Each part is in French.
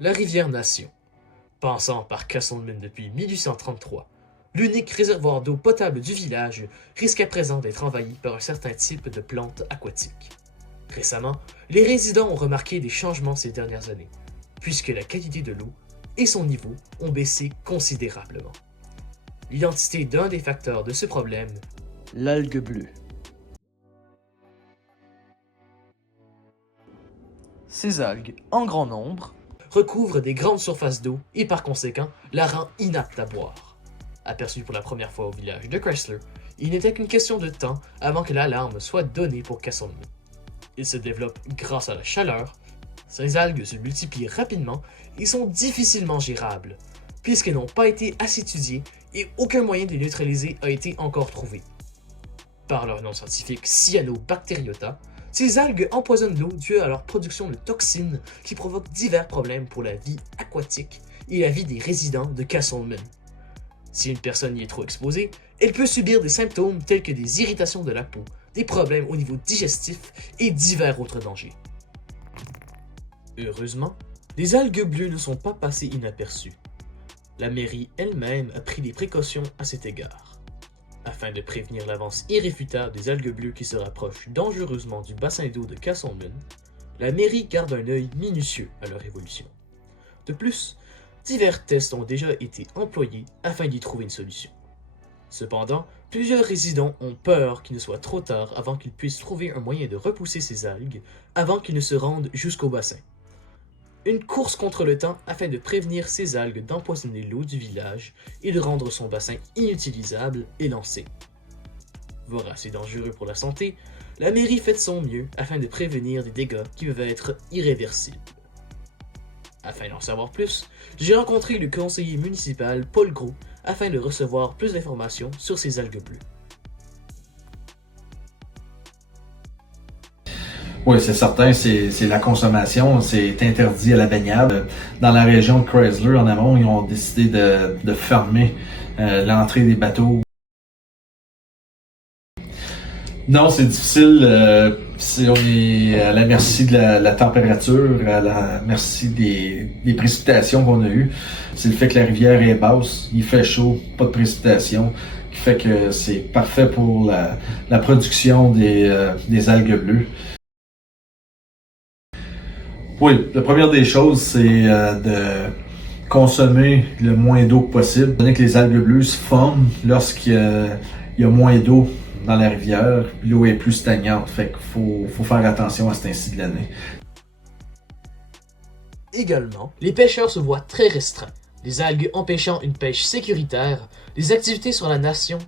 La rivière Nation. Passant par Castleman depuis 1833, l'unique réservoir d'eau potable du village risque à présent d'être envahi par un certain type de plantes aquatiques. Récemment, les résidents ont remarqué des changements ces dernières années, puisque la qualité de l'eau et son niveau ont baissé considérablement. L'identité d'un des facteurs de ce problème, l'algue bleue. Ces algues, en grand nombre, recouvre des grandes surfaces d'eau et par conséquent la rend inapte à boire. Aperçu pour la première fois au village de Chrysler, il n'était qu'une question de temps avant que l'alarme soit donnée pour Castleman. Il se développe grâce à la chaleur, ces algues se multiplient rapidement et sont difficilement gérables, puisqu'elles n'ont pas été assez étudiées et aucun moyen de les neutraliser a été encore trouvé. Par leur nom scientifique Cyanobacteriota, ces algues empoisonnent l'eau due à leur production de toxines qui provoquent divers problèmes pour la vie aquatique et la vie des résidents de Castleman. Si une personne y est trop exposée, elle peut subir des symptômes tels que des irritations de la peau, des problèmes au niveau digestif et divers autres dangers. Heureusement, les algues bleues ne sont pas passées inaperçues. La mairie elle-même a pris des précautions à cet égard. Afin de prévenir l'avance irréfutable des algues bleues qui se rapprochent dangereusement du bassin d'eau de Castleman, la mairie garde un œil minutieux à leur évolution. De plus, divers tests ont déjà été employés afin d'y trouver une solution. Cependant, plusieurs résidents ont peur qu'il ne soit trop tard avant qu'ils puissent trouver un moyen de repousser ces algues avant qu'ils ne se rendent jusqu'au bassin. Une course contre le temps afin de prévenir ces algues d'empoisonner l'eau du village et de rendre son bassin inutilisable est lancée. Vorace et dangereux pour la santé, la mairie fait de son mieux afin de prévenir des dégâts qui peuvent être irréversibles. Afin d'en savoir plus, j'ai rencontré le conseiller municipal Paul Gros afin de recevoir plus d'informations sur ces algues bleues. Oui, c'est certain, c'est la consommation, c'est interdit à la baignade. Dans la région de Chrysler, en amont, ils ont décidé de fermer l'entrée des bateaux. Non, c'est difficile. On est à la merci de la température, à la merci des précipitations qu'on a eues. C'est le fait que la rivière est basse, il fait chaud, pas de précipitations, qui fait que c'est parfait pour la production des algues bleues. Oui, la première des choses, c'est de consommer le moins d'eau possible. Donner que les algues bleues se forment lorsqu'il y a moins d'eau dans la rivière, l'eau est plus stagnante, fait qu'il faut faire attention à cet ainsi de l'année. Également, les pêcheurs se voient très restreints, les algues empêchant une pêche sécuritaire, les activités sur la nation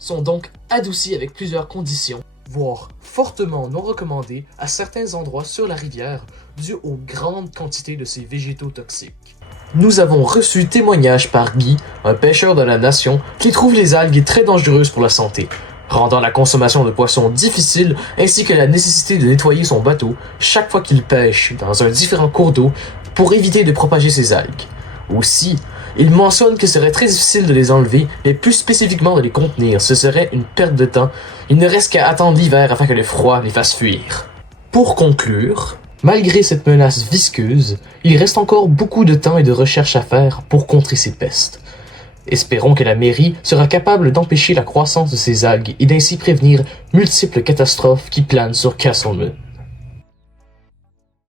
sont donc adoucies avec plusieurs conditions, voire fortement non recommandées à certains endroits sur la rivière dû aux grandes quantités de ces végétaux toxiques. Nous avons reçu témoignage par Guy, un pêcheur de la nation, qui trouve les algues très dangereuses pour la santé, rendant la consommation de poissons difficile ainsi que la nécessité de nettoyer son bateau chaque fois qu'il pêche dans un différent cours d'eau pour éviter de propager ces algues. Aussi, il mentionne que ce serait très difficile de les enlever, mais plus spécifiquement de les contenir, ce serait une perte de temps. Il ne reste qu'à attendre l'hiver afin que le froid les fasse fuir. Pour conclure, malgré cette menace visqueuse, il reste encore beaucoup de temps et de recherches à faire pour contrer ces pestes. Espérons que la mairie sera capable d'empêcher la croissance de ces algues et d'ainsi prévenir multiples catastrophes qui planent sur Castleman.